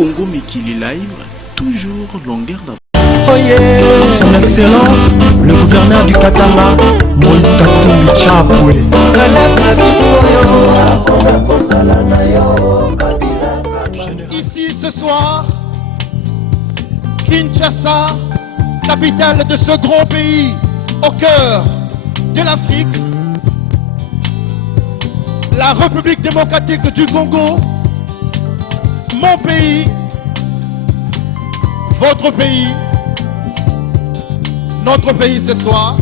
Congo Mikili Live, toujours longueur d'avance. Oh yeah, son excellence, le gouverneur du Katanga, Moïse Katumbi Chapwe. Ici ce soir, Kinshasa, capitale de ce grand pays, au cœur de l'Afrique, la République démocratique du Congo, mon pays, votre pays, notre pays ce soir,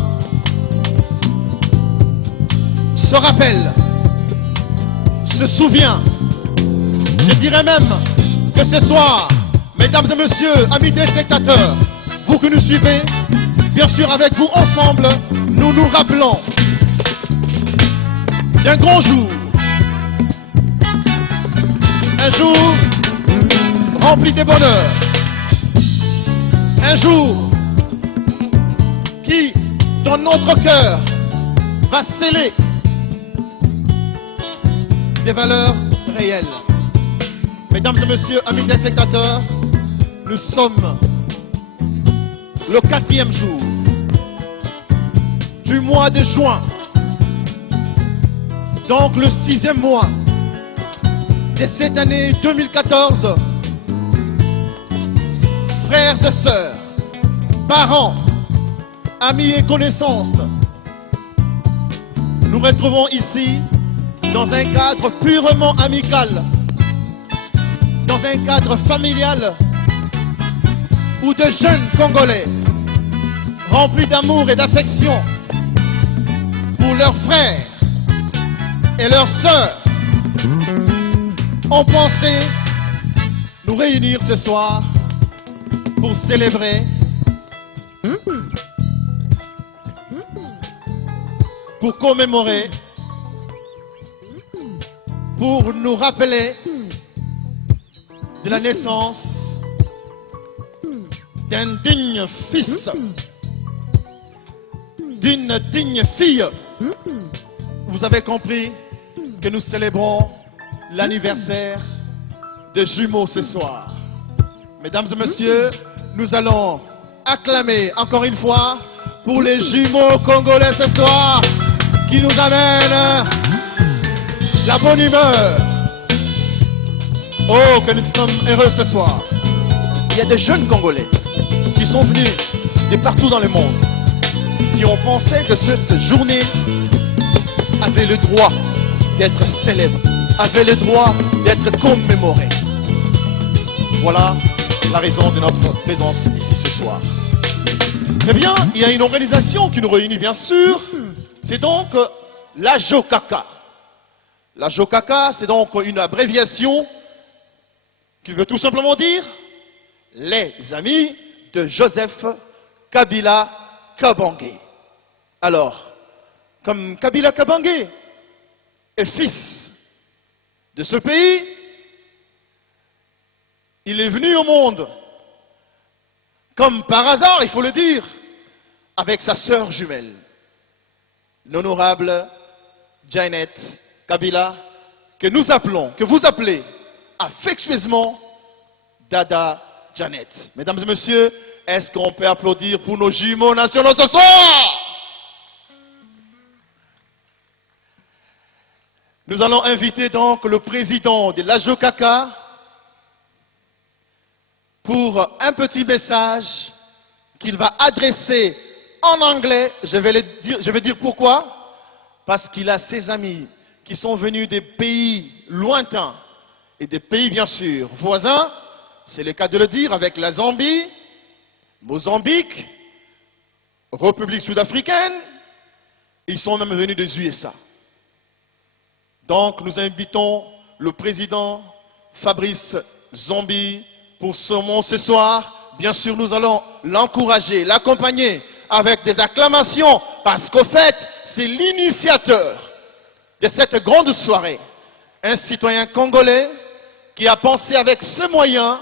se rappelle, se souvient, je dirais même que ce soir, mesdames et messieurs, amis téléspectateurs, vous que nous suivez, bien sûr avec vous ensemble, nous nous rappelons d'un grand jour, un jour rempli de bonheur, un jour qui, dans notre cœur, va sceller des valeurs réelles. Mesdames et messieurs, amis téléspectateurs, nous sommes le 4e jour du mois de juin, donc le 6e mois de cette année 2014. Frères et sœurs, parents, amis et connaissances, nous retrouvons ici dans un cadre purement amical, dans un cadre familial où de jeunes Congolais, remplis d'amour et d'affection pour leurs frères et leurs sœurs, ont pensé nous réunir ce soir pour célébrer, pour commémorer, pour nous rappeler de la naissance d'un digne fils, d'une digne fille. Vous avez compris que nous célébrons l'anniversaire de jumeaux ce soir. Mesdames et messieurs, nous allons acclamer encore une fois pour les jumeaux congolais ce soir qui nous amènent la bonne humeur. Oh, que nous sommes heureux ce soir. Il y a des jeunes Congolais qui sont venus de partout dans le monde, qui ont pensé que cette journée avait le droit d'être célèbre, avait le droit d'être commémorée. Voilà la raison de notre présence ici ce soir. Eh bien, il y a une organisation qui nous réunit bien sûr, c'est donc la JOCACA. La JOCACA, c'est donc une abréviation qui veut tout simplement dire les amis de Joseph Kabila Kabange. Alors, comme Kabila Kabange est fils de ce pays, il est venu au monde, comme par hasard, il faut le dire, avec sa sœur jumelle, l'honorable Janet Kabila, que nous appelons, que vous appelez affectueusement Dada Janet. Mesdames et messieurs, est-ce qu'on peut applaudir pour nos jumeaux nationaux ce soir? Nous allons inviter donc le président de la JOCACA pour un petit message qu'il va adresser en anglais. Je vais dire pourquoi. Parce qu'il a ses amis qui sont venus des pays lointains et des pays bien sûr voisins. C'est le cas de le dire avec la Zambie, Mozambique, République sud-africaine. Ils sont même venus des USA. Donc nous invitons le président Fabrice Zombi pour ce mot ce soir. Bien sûr, nous allons l'encourager, l'accompagner avec des acclamations parce qu'au fait, c'est l'initiateur de cette grande soirée. Un citoyen congolais qui a pensé avec ce moyen,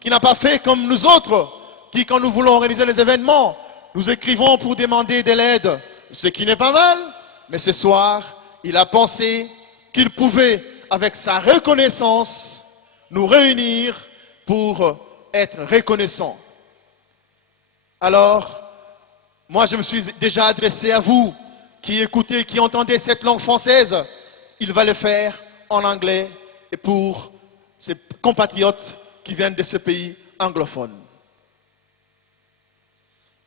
qui n'a pas fait comme nous autres, qui quand nous voulons organiser les événements, nous écrivons pour demander de l'aide, ce qui n'est pas mal, mais ce soir, il a pensé qu'il pouvait, avec sa reconnaissance, nous réunir pour être reconnaissant. Alors, moi je me suis déjà adressé à vous qui écoutez, qui entendez cette langue française. Il va le faire en anglais et pour ses compatriotes qui viennent de ce pays anglophone.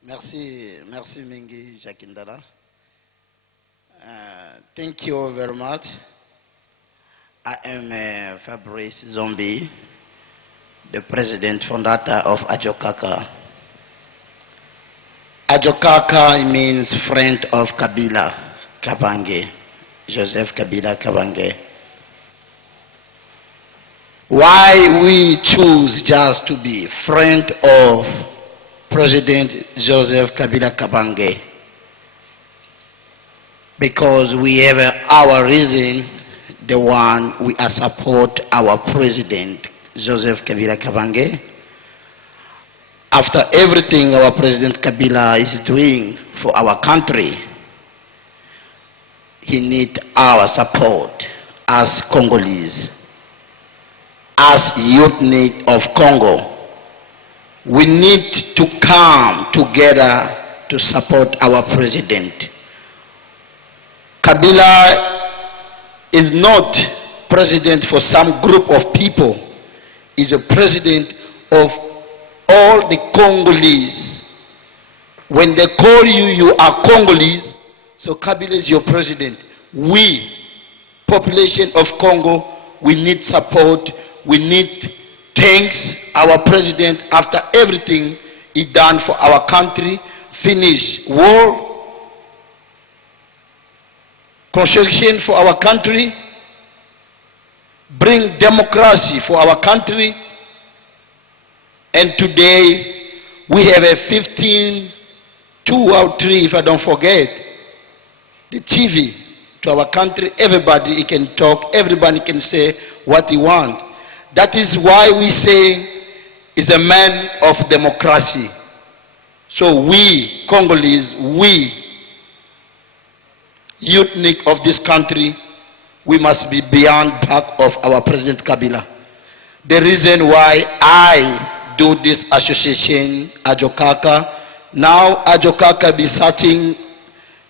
Merci Mengi Jakindala. Thank you very much. I am Fabrice Zombi, the president fondator of Ajokaka. Ajokaka means friend of Kabila Kabange, Joseph Kabila Kabange. Why we choose just to be friend of President Joseph Kabila Kabange? Because we have our reason, the one we are support our President Joseph Kabila Kabange. After everything our President Kabila is doing for our country, he needs our support as Congolese, as youth need of Congo. We need to come together to support our President. Kabila is not president for some group of people. He's a president of all the Congolese. When they call you, you are Congolese. So Kabila is your president. We, population of Congo, we need support. We need thanks our president after everything he done for our country. Finish war, construction for our country, bring democracy for our country, and today we have a 15, 2 or 3 if I don't forget, the TV to our country. Everybody can talk, everybody can say what he wants. That is why we say he's a man of democracy. So we Congolese, we youth of this country, we must be beyond back of our President Kabila. The reason why I do this association, Ajokaka, now Ajokaka be starting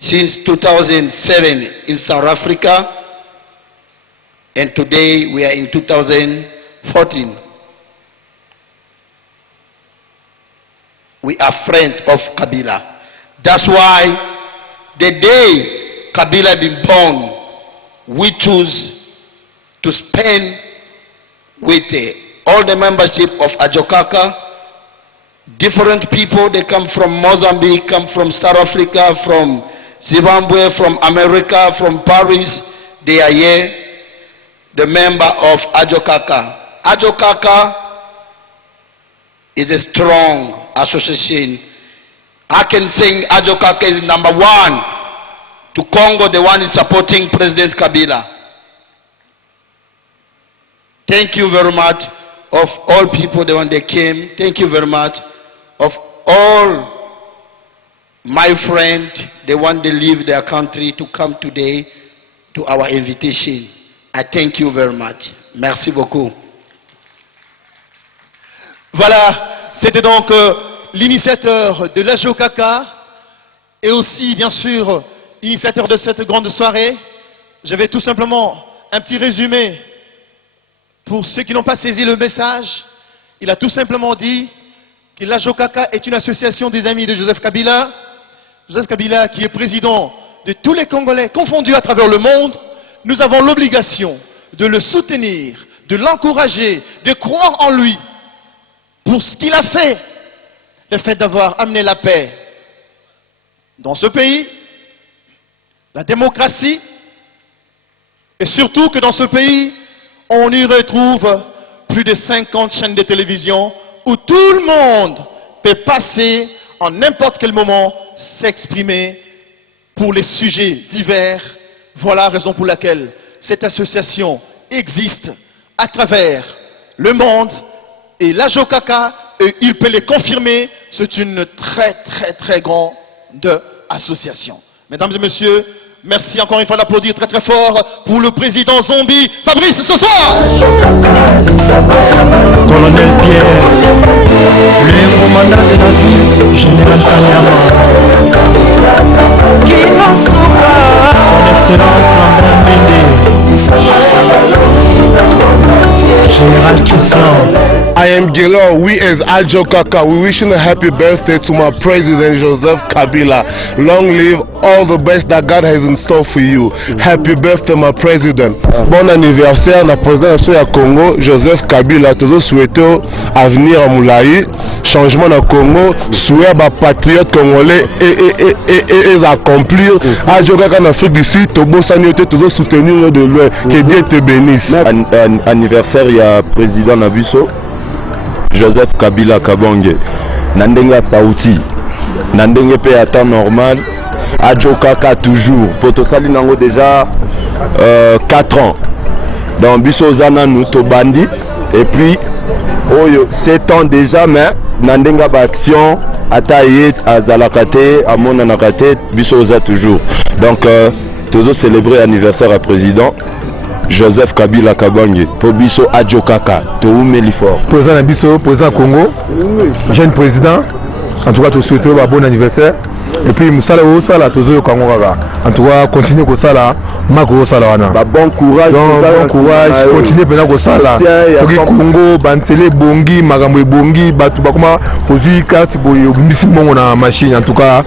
since 2007 in South Africa, and today we are in 2014. We are friends of Kabila. That's why the day Kabila been born, we choose to spend with all the membership of Ajokaka. Different people, they come from Mozambique, come from South Africa, from Zimbabwe, from America, from Paris. They are here, the member of Ajokaka. Ajokaka is a strong association. I can say Ajokaka is number 1 to Congo, the one is supporting President Kabila. Thank you very much of all people, the one that came. Thank you very much of all my friends, the one that leave their country to come today to our invitation. I thank you very much. Merci beaucoup. Voilà, c'était donc l'initiateur de l'Ajokaka et aussi, bien sûr, initiateur de cette grande soirée. Je vais tout simplement un petit résumé pour ceux qui n'ont pas saisi le message. Il a tout simplement dit que l'Ajokaka est une association des amis de Joseph Kabila. Joseph Kabila qui est président de tous les Congolais confondus à travers le monde. Nous avons l'obligation de le soutenir, de l'encourager, de croire en lui pour ce qu'il a fait. Le fait d'avoir amené la paix dans ce pays, la démocratie, et surtout que dans ce pays, on y retrouve plus de 50 chaînes de télévision où tout le monde peut passer en n'importe quel moment, s'exprimer pour les sujets divers. Voilà la raison pour laquelle cette association existe à travers le monde, et l'Ajokaka, il peut le confirmer, c'est une très grande association. Mesdames et messieurs, merci encore une fois d'applaudir très fort pour le président Zombi, Fabrice, ce soir. colonel Pierre, le commandant de la ville, général Kanyama, son excellence Lambert Mende, général Kissan. I am Gelo. We as Ajo Kaka, we wishing a happy birthday to my president Joseph Kabila. Long live, all the best that God has in store for you. Happy birthday my president. Bon anniversaire na président ya Congo Joseph Kabila. Toujours souhaiter avenir à Moulaï, changement na Congo, souhait ba patriote congolais et accomplir. Ajo Kaka en Afrique du Sud, Tobo Saniote toujours soutenir de loin. Que Dieu te bénisse. Anniversaire il y a président Nabiso Joseph Kabila Kabonge Nandenga Sauti Nandenge pe à temps normal Ajo Kaka toujours Potosali nango déjà 4 ans dans Biso Zana nous to bandi et puis oyo 7 ans déjà mais Nandenga ba action ataye azalakate amona nakate Biso za toujours donc toujours célébrer anniversaire à président Joseph Kabila Kabonge pour Biso Ajo Kaka Toume l'effort. Président Biso, président Congo, jeune président, en tout cas tu souhaite un bon anniversaire. Et puis Moussala Osala, toujours Congo Gaga. En tout cas, continuez comme ça là, Mako Osala wana. Bon courage, bon courage, continuez pendant comme ça là. Toki Congo, Bansele Bongi, Magambo Bongi, Batu Bakuma, Pozi carte pour Misi Mongo na machine. En tout cas,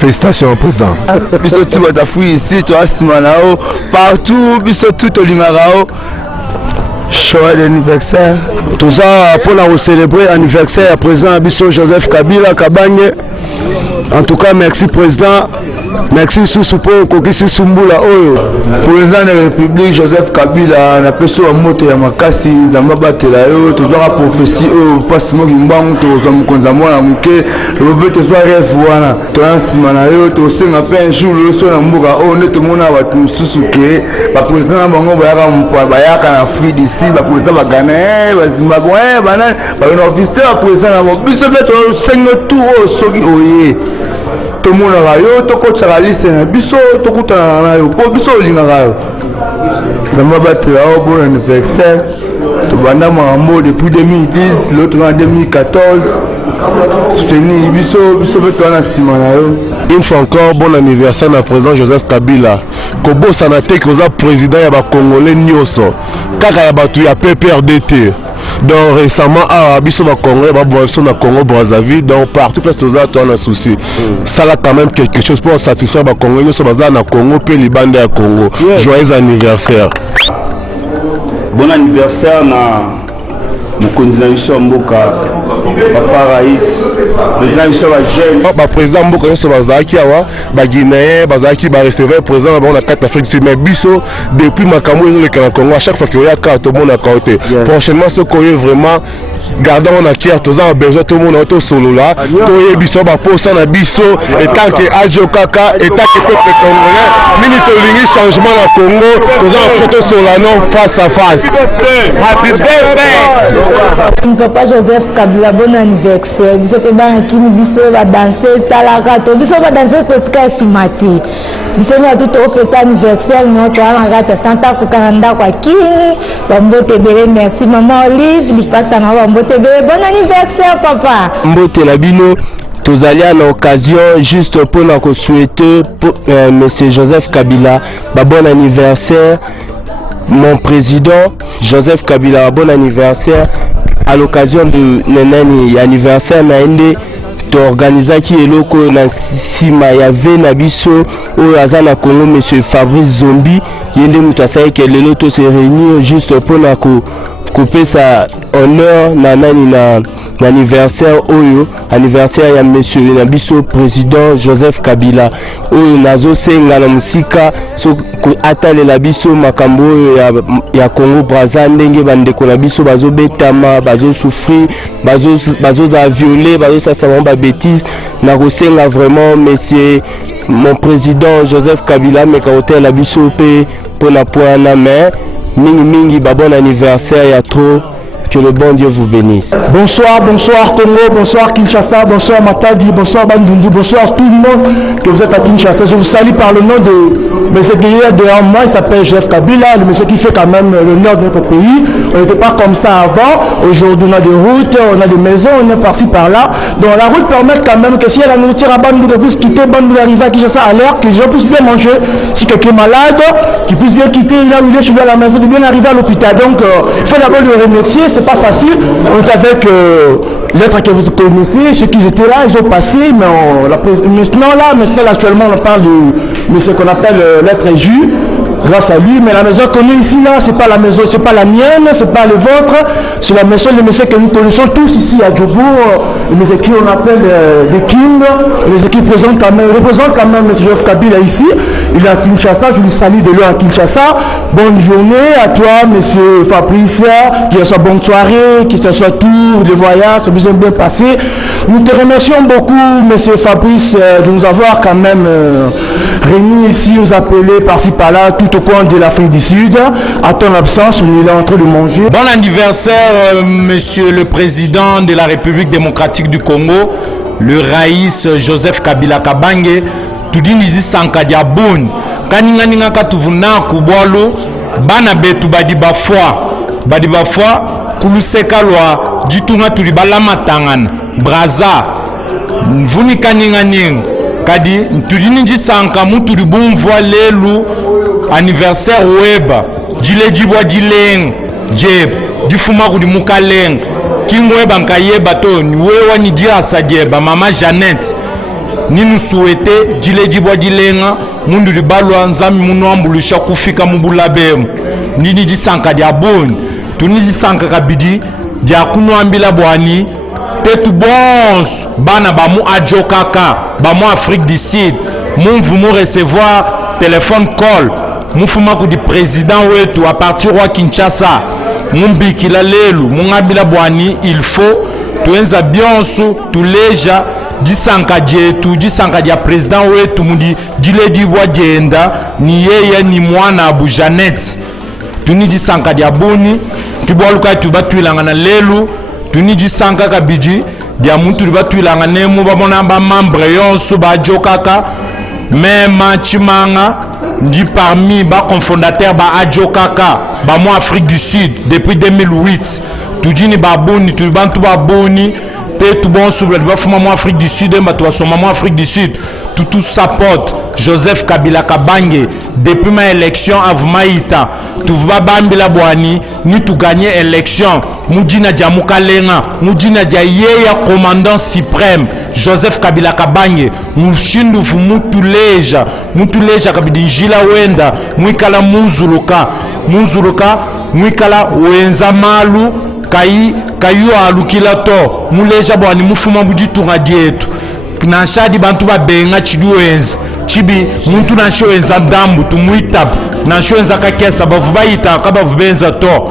félicitations président. Biso tout batafoui ici, tu as Simanao, partout, biso tout au Limarao. Joyeux anniversaire. Tout ça pour célébrer l'anniversaire président Biso Joseph Kabila Kabanye. En tout cas, merci président. Merci Sousoupo Kokisi Sumbula Oyo. Président de la République Joseph Kabila na peso wa moto ya makasi na mabatela yo toujours a prophétie o pasimo ngimbangu to za mukonza mwana muke robete so rêve wana to ansima na yo to senga pe un jour le so na mbuka o neto mona watu susuke ba président bango bayaka mpa bayaka na Afrique d'ici ba président ba Ghana ba Zimbabwe bana ba no officier président na bo biso beto sengo tout o soki oye tout le monde a eu tout le liste na biso tout le monde po biso lingaka yo zamba batela au bon anniversaire to banda mambo depuis 2010 l'autre en 2014 soutenir biso beto na sima na yo. Une fois encore bon anniversaire na président Joseph Kabila kobo sanate koza président ya ba congolais nyoso kaka ya batu ya PPRDT. Donc récemment à biso ba Congolais ba boisson na Congo Brazzaville donc partout place tous ça on a souci ça là quand même quelque chose pour satisfaire ba Congolais so baza na Congo pe libanda ya Congo. Joyeux anniversaire. Bon anniversaire na mokonzi na biso mboka papa Raïs président biso ba jeune ba président mboka nyonso bazalaki awa ba Guinéen bazalaki ba recevoir président ba na carte Afrique du mais biso depuis makambo le Congo à chaque fois qu'il y a carte au monde à côté prochainement ce qu'on est vraiment gardons on a qui a tous besoin tout le monde auto solo là to biso ba posa na biso et tant que Ajo Kaka et tant que peuple congolais mini to lingi changement na Congo tous en photo solano face à face. Happy birthday papa Joseph Kabila bon anniversaire biso pe ba kini biso ba danser talaka to biso ba danser to tika simati biso na tout au fête anniversaire no to ana gata santa kukanda kwa kini bambote bele merci maman Olive lipasa na bambote bele bon anniversaire papa mbote la bino tozali à l'occasion juste pour nous souhaiter monsieur Joseph Kabila bon anniversaire mon président Joseph Kabila bon anniversaire à l'occasion de nenani anniversaire na ende to organiser ki eloko na sima ya ve na biso o azana Congo monsieur Fabrice Zombi yende mutasai ke lelo to se réunir juste pour na couper sa honneur na nani na anniversaire oyo anniversaire ya monsieur na biso président Joseph Kabila oyo nazo senga na musika so atale la biso makambo ya Congo Brazza ndenge bandeko na biso bazo betama bazo souffrir bazo za violer bazo sasa ba bêtise na kosenga vraiment monsieur mon président Joseph Kabila meka hotel la biso pe pour la poana mais mingi ba bon anniversaire ya trop Que le bon Dieu vous bénisse. Bonsoir, bonsoir Congo, bonsoir Kinshasa, bonsoir Matadi, bonsoir Bandundu, bonsoir tout le monde que vous êtes à Kinshasa. Je vous salue par le nom de monsieur qui est derrière moi, il s'appelle Joseph Kabila, le monsieur qui fait quand même l'honneur de notre pays. On n'était pas comme ça avant. Aujourd'hui on a des routes, on a des maisons, on est parti par là. Donc la route permet quand même que si la nourriture à Bandundu puisse quitter Bandundu, arriver à Kinshasa à l'air, que les gens puissent bien manger. Si quelqu'un est malade, qu'il puisse bien quitter là où il est, je suis à la maison, de bien arriver à l'hôpital. Donc il faut d'abord le remercier, c'est pas facile. On est avec l'être que vous connaissez, ceux qui étaient là, ils ont passé, mais maintenant actuellement on parle de ce qu'on appelle l'être jus, grâce à lui, mais la maison qu'on est ici là, c'est pas la maison, c'est pas la mienne, c'est pas le vôtre, c'est la maison, les messieurs que nous connaissons tous ici à Djobour, les messieurs qui on appelle des kings, les messieurs qui représentent quand même M. Joseph Kabila ici, il est à Kinshasa, je lui salue de lui à Kinshasa. Bonne journée à toi, M. Fabrice, qu'il soit bonne soirée, qu'il soit tour de voyage, ça vous a bien passé. Nous te remercions beaucoup, M. Fabrice, de nous avoir quand même réunis ici, nous appeler par-ci par-là, tout au coin de l'Afrique du Sud. À ton absence, il est en train de manger. Bon anniversaire, Monsieur le Président de la République démocratique du Congo, le Raïs Joseph Kabila Kabange. Tudinizi sankadia boni kaninga katuvuna kubwalo bana betu badi bafwa kuluseka lwa jitunga tulibala matangana braza mvuni kaninga kadi tudinizi sanka mutu libumvwa lelu anniversaire weba jile jibwa jileng je difuma kudi mukaleng kingweba nkayeba to niwewa ni dia sajeba mama Jeannette ni nous souhaiter jile jibwa jilenga mundu libalwa nzami munu ambulisha kufika mubulabemu nini jisanka dia boni tuni jisanka kabidi dia kunuambila bwani tetu bons bana bamu ajokaka bamu Afrique du Sud munvu mu recevoir téléphone call mufuma ku di président wetu à partir wa Kinshasa mumbikila lelu mungabila bwani il faut tuenza bionsu tuleja jisanka jetu jisanka dia president wetu mundi jiledi bwa jenda ni yeye ni mwana abu Janet tuni jisanka dia boni tibwaluka tubatwilanga na lelu tuni jisanka kabiji dia muntu batwilanga nemu bamona ba membre yonso ba jokaka même chimanga ndi parmi ba cofondateur ba ajokaka ba mo Afrique du Sud depuis 2008 tudini ba boni tubantu ba boni tout bon sur le développement Afrique du Sud, Afrique du Sud, tout supporte Joseph Kabila Kabange depuis ma élection à Vumaïta, tout va bambila boani, ni tout gagner élection, Moudina Djamoukalenga, Moudina Djayeya commandant suprême, Joseph Kabila Kabange, Mouchindu Mutuleja Kabidi Jila Wenda, Mwikala Muzuluka, Mwikala Wenza Malu, kayu alukila to muleja bwani mufuma bujitunga dietu na shadi bantu babenga chiduenza chibi muntu na shoenza ndambu tumuita na shoenza kakesa bavubaita kabavubenza to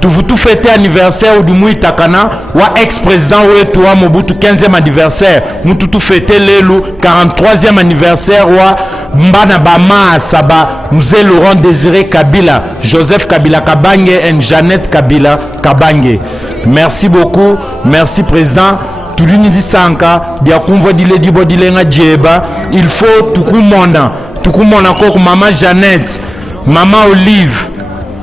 tuvutu fete anniversaire du muita kana wa ex-président wetu wa Mobutu 15e anniversaire mutu tu fete lelu 43e anniversaire wa mbana bamasa ba mzee Laurent Désiré Kabila, Joseph Kabila Kabange et Jeannette Kabila Kabange. Merci beaucoup, merci président. Tulini disanka dia kumva dile dibo dilenga jeba, il faut tukumona koko maman Jeannette, maman Olive.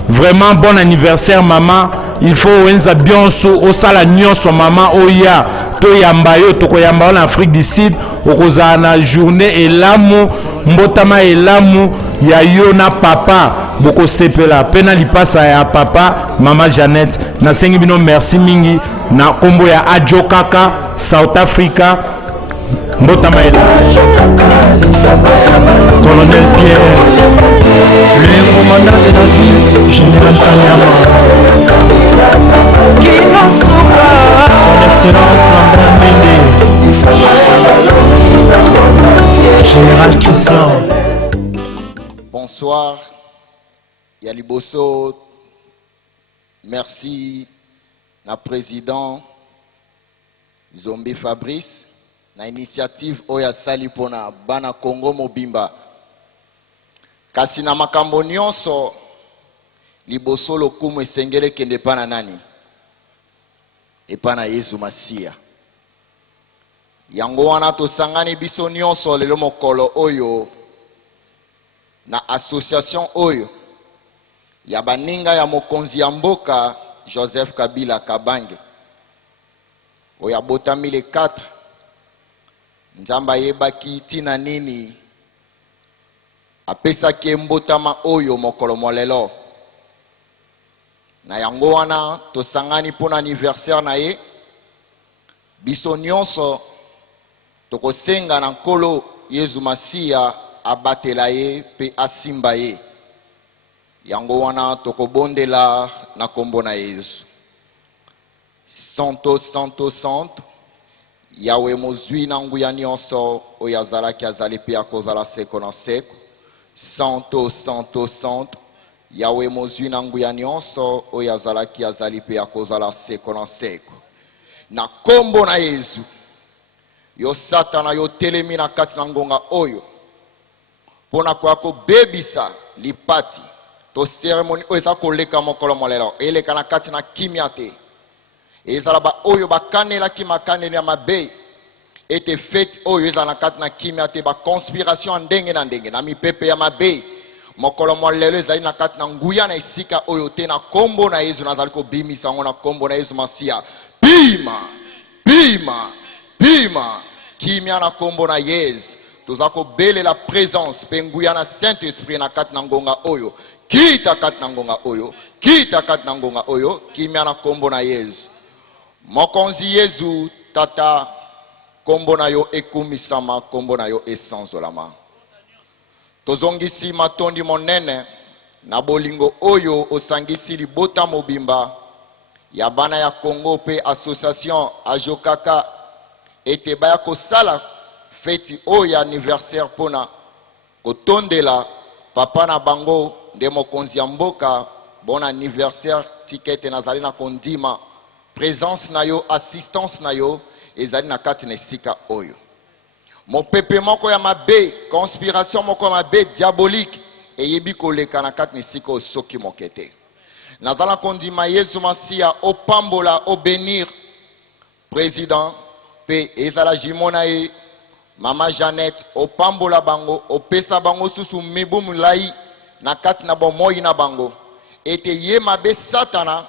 Vraiment bon anniversaire maman. Il faut wenza bionso au sala nyonso maman oya to yamba yo to koyamba en Afrique du Sud okozana journée elamu mbotama elamu ya yo na papa boko sepela pena lipasa ya papa mama Jeannette na sengi bino merci mingi na kombo ya ajokaka South Africa mbotama elamu Colonel Pierre, le commandant de la ville, général Kanyama, son excellence Lambert Mende, général Kissan. Bonsoir, Yaliboso, merci, na président Zombi Fabrice. Na initiative oya sali pona bana Congo mobimba kasi na makambo nyonso liboso lokumu esengele kende pana nani epa na Yesu Masia. Yango wana tosangani biso nyonso lelo mokolo oyo na association oyo ya baninga ya mokonzi ya mboka Joseph Kabila Kabange oya botami le 4 nzamba yebaki tina nini apesaki mbotama oyo mokolo molelo na yango wana tosangani pona anniversaire na ye biso nyonso tokosenga na nkolo Yesu Masia abatela ye pe asimba ye yango wana tokobondela na kombo na Yesu. Santo santo santo Yawe mozwi na nguya nyonso oyo azalaki azali pe akozala seko na seko. Santo santo santo Yawe mozwi na nguya nyonso oyo azalaki azali pe akozala seko na seko. Na kombo na Yesu yo satana yo telemi na kati na ngonga oyo pona kwa kobebisa lipati to ceremony oyo eza koleka mokolo molelo eleka na kati na kimia te ezala ba oyo bakanelaki makaneli ya mabe ete fete oyo ezala na kati na kimia te ba conspiration ndenge na ndenge na mipepe ya mabe mokolo molelo ezali na kati na nguya na esika oyo te na kombo na Yesu nazali kobimisa ngo na kombo na Yesu Masia. Bima bima bima kimia na kombo na Yesu tozako bele la présence penguya na Saint-Esprit na kati na ngonga oyo kita kati na ngonga oyo kita kati na ngonga oyo kimia na kombo na Yesu. Mokonzi Yesu tata kombo na yo ekumisama kombo na yo esanzolama tozongisi matondi monene na bolingo oyo osangisi libota mobimba ya bana ya Congo pe association Ajokaka ete baya kosala feti oyo anniversaire pona kotondela papa na bango nde mokonzi ya mboka bon anniversaire tikete nazali na kondima présence na yo assistance na yo ezali na kati na esika oyo mopepe moko ya mabe conspiration moko ya mabe diabolique eyebi koleka na kati na esika oyo soki mokete nazala kondima Yesu Masia opambola obenir président pe ezala jimona ye mama Jeannette opambola bango opesa bango susu mibu mulai na kati na bomoi na bango ete ye mabe satana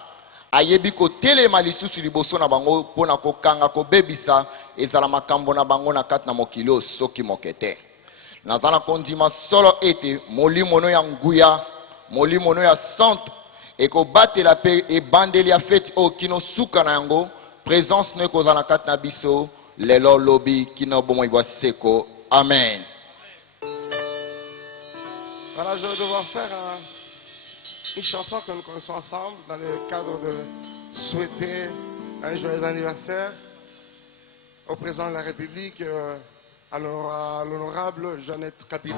ayebi kotelema lisusu liboso na bango pona kokanga kobebisa ezala makambo na bango na kati na mokili soki mokete nazala kondima solo ete molimo no ya nguya molimo no ya centre ekobatela pe ebandeli ya fete o kino suka na yango présence no ekozala na kati na biso lelo lobi kino bomoi bwa seko. Amen. Voilà, je vais devoir faire une chanson que nous connaissons ensemble dans le cadre de souhaiter un joyeux anniversaire au président de la République, à l'honorable Jeannette Kabila.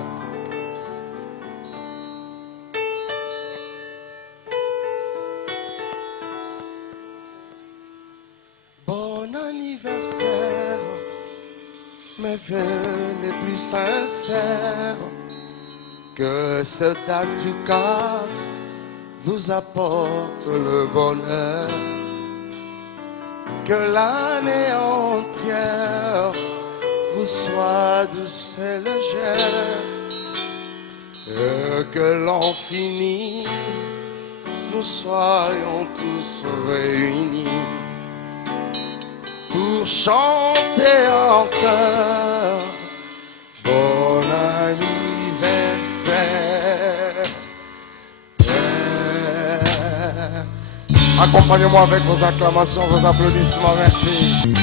Bon anniversaire, mes vœux les plus sincères. Que cette date du 4 vous apporte le bonheur. Que l'année entière vous soit douce et légère. Et que l'an fini, nous soyons tous réunis pour chanter en chœur. Bon anniversaire. Accompagnez-moi avec vos acclamations, vos applaudissements, merci.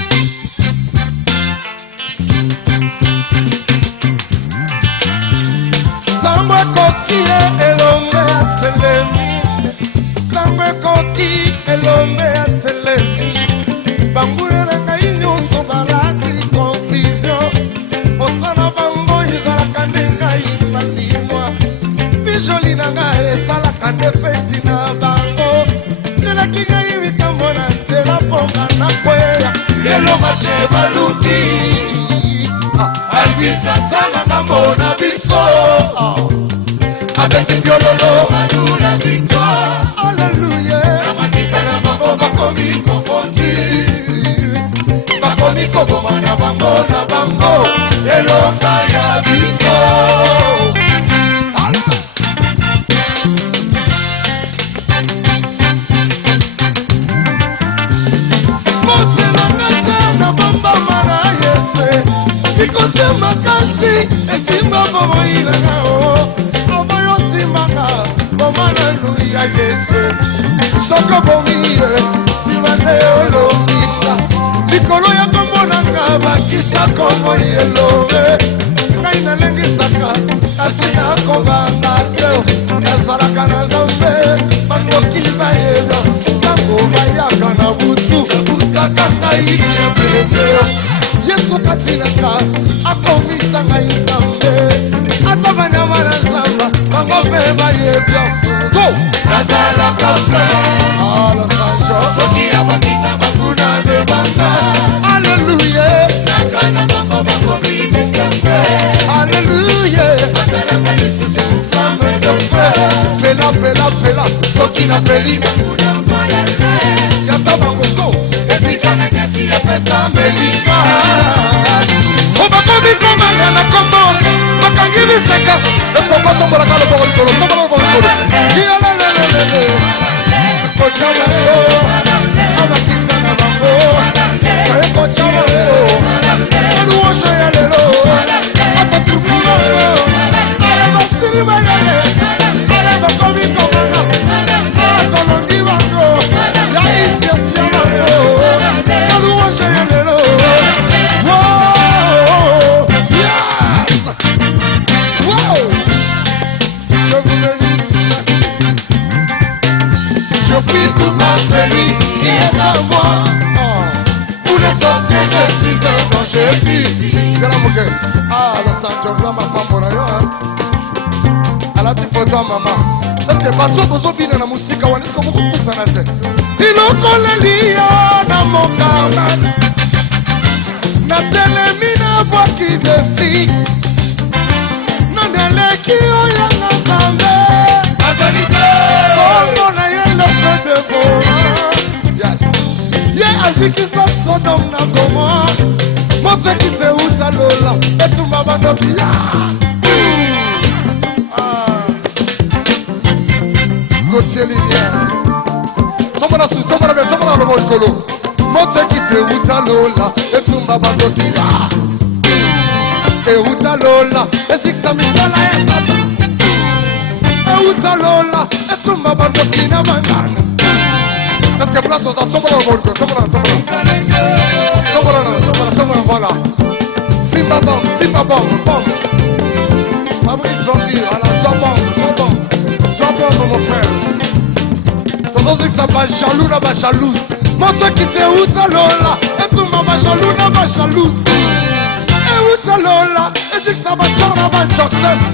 Tango koti elombe atelemi, tango koti elombe atelemi, bambule na ngai nyonso balati confusion, osana bango ezalaka nde ngai nalimwa, bijoli na ngai esalaka nde feti na bango, zelaki ngai mikambo na nzela mponga na kwea, lelo mache baluti, albitratanga ngambo na biso, abeti biololo, alléluia, na makita na bango bakomi konfondi. tokoboma na bango elonga ya biso. Ikose makasi esimba bomoina nao omoyo simbaka omana luya Yesu soko bomiye simane olongisa likolo ya komonanga bakisa komo yelobe ngai nalengisaka asina kobanga teo yazalaka na nzambe bangoki bayeba ntango bayaka na butu butaka ngai ebelekeo Yesu katinaka akomisa ngai nzambe ata banyama na nzamba bango mpe bayebya go nazalaka mpe alasanjo soki abakita bakuna debanda aleluya nakana bango bakomibisa mpe aleluya bazalaka lisusu femme de mpe pela pela pela soki napeli bakuna mayale yata bango so esika na nyasi ya pesa melika obakomi komanga na kombo bakangi biseka ekoko tombolaka loboko likolo tombola loboko likolo iyalalelelele koca bango abakita na bango ekoca bango aluwosho ya lelo akotukuna ale basiri bayale ale bakomi komanga akolongi bango ya isiasia bango aluwosho ya lelo. bazobina na musika wanisiko mukupusana te ilokolelia na mokala na telemi na bwaki defi na meleki oyo na nzambe kongo na ye lope devora ye azikisa Sodom na Gomora moto ekise uta lola etumba bandoki tomona lobo likolo moto ekite euta lola etumba bandoki euta lola esikisa misala ya sata euta lola etumba bandoki na bangana eske place oza tomona lobo likolo tomona voilà simba bom Fabrice Zombie voilà Zombie mon frère tozozi ça va jaloux na ba jalouse moto qui te uta lola etumba ba jaloux na ba jalouse uta lola ezik ça va chana ba justice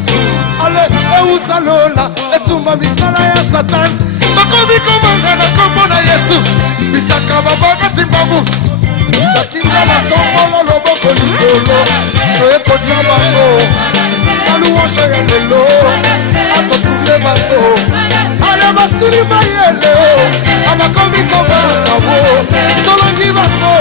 allez uta lola etumba misala ya satan bakomi komanga na kombo na Yesu bisaka babaka timbabu sakinga na tombolo loboko likolo toyekotya bango kaluwasho ya lelo akotumble bango ale basili mayele abakomi komanga bo tolongi bango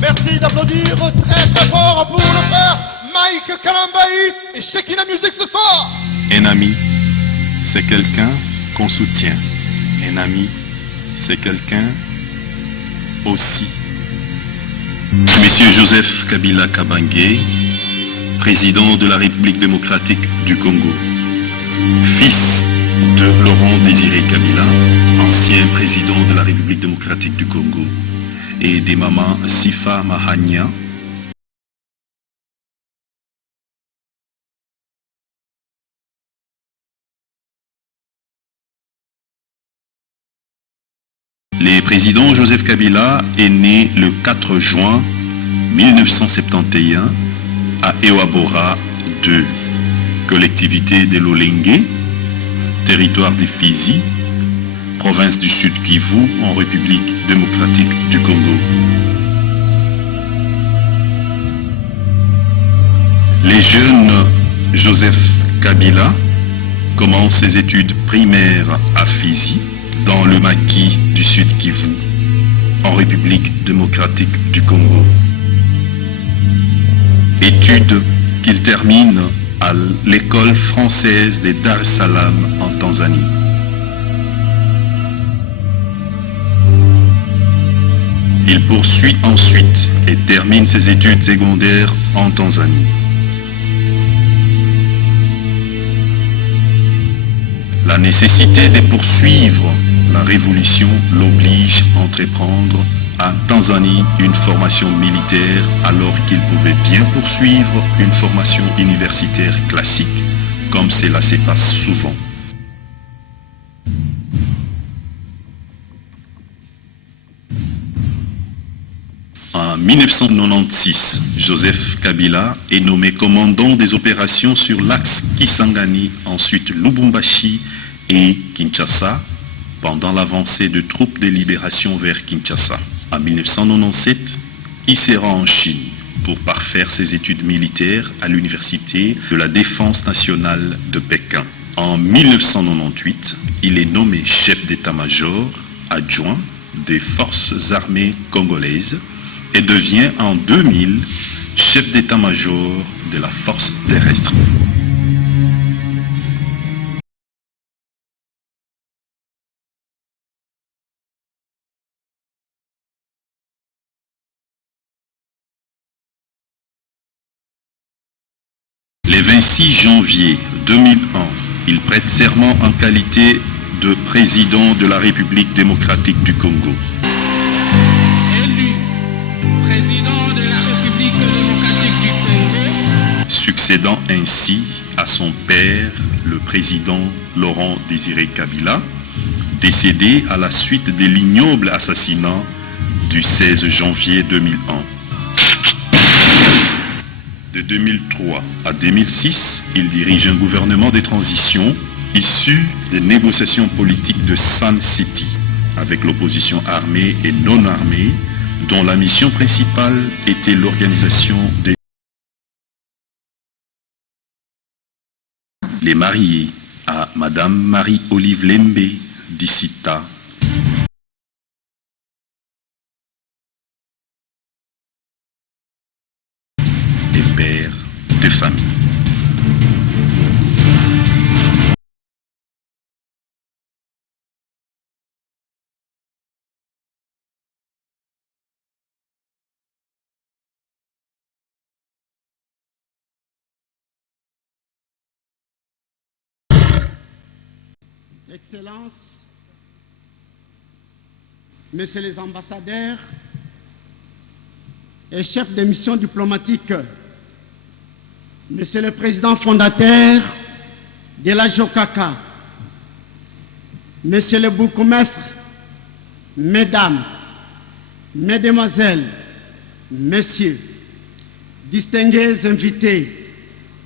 Merci d'applaudir très très fort pour le frère Mike Kalambaï et Shekina Music ce soir. Un ami, c'est quelqu'un qu'on soutient. Un ami, c'est quelqu'un aussi. Monsieur Joseph Kabila Kabange président de la République démocratique du Congo, fils de Laurent Désiré Kabila, ancien président de la République démocratique du Congo, et des mamans Sifa Mahania, le président Joseph Kabila est né le 4 juin 1971 à Ewabora 2, collectivité de l'Olengue, territoire de Fizi, province du Sud Kivu, en République démocratique du Congo. Le jeune Joseph Kabila commence ses études primaires à Fizi, dans le maquis du Sud Kivu, en République démocratique du Congo. Études qu'il termine à l'école française de Dar es Salaam en Tanzanie. Il poursuit ensuite et termine ses études secondaires en Tanzanie. La nécessité de poursuivre la révolution l'oblige à entreprendre en Tanzanie une formation militaire alors qu'il pouvait bien poursuivre une formation universitaire classique, comme cela se passe souvent. En 1996, Joseph Kabila est nommé commandant des opérations sur l'axe Kisangani, ensuite Lubumbashi et Kinshasa, pendant l'avancée de troupes de libération vers Kinshasa. En 1997, il se rend en Chine pour parfaire ses études militaires à l'Université de la Défense nationale de Pékin. En 1998, il est nommé chef d'état-major adjoint des forces armées congolaises et devient en 2000 chef d'état-major de la force terrestre. Le 26 janvier 2001, il prête serment en qualité de président de la République démocratique du Congo. Élu président de la République démocratique du Congo, Succédant ainsi à son père, le président Laurent Désiré Kabila, décédé à la suite de l'ignoble assassinat du 16 janvier 2001. De 2003 à 2006, il dirige un gouvernement de transition issu des négociations politiques de Sun City avec l'opposition armée et non armée, dont la mission principale était l'organisation des... Les mariés à Madame Marie-Olive Lembe d'Issita, père de famille. Excellences, Messieurs les ambassadeurs et chefs de mission diplomatique, Monsieur le Président fondateur de la JOCACA, Monsieur le bourgmestre, Mesdames, Mesdemoiselles, Messieurs, distingués invités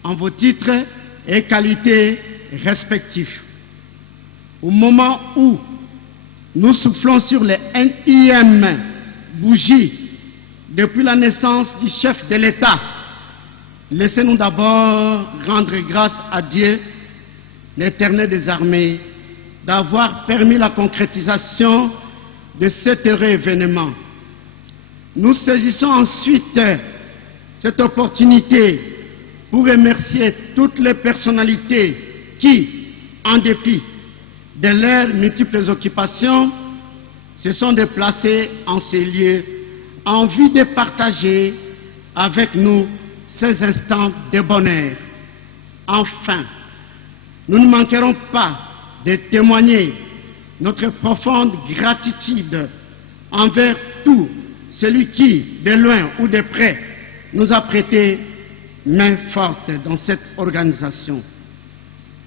en vos titres et qualités respectifs. Au moment où nous soufflons sur les énièmes bougies depuis la naissance du chef de l'État, laissez-nous d'abord rendre grâce à Dieu, l'Éternel des armées, d'avoir permis la concrétisation de cet heureux événement. Nous saisissons ensuite cette opportunité pour remercier toutes les personnalités qui, en dépit de leurs multiples occupations, se sont déplacées en ces lieux en vue de partager avec nous ces instants de bonheur. Enfin, nous ne manquerons pas de témoigner notre profonde gratitude envers tout celui qui, de loin ou de près, nous a prêté main forte dans cette organisation.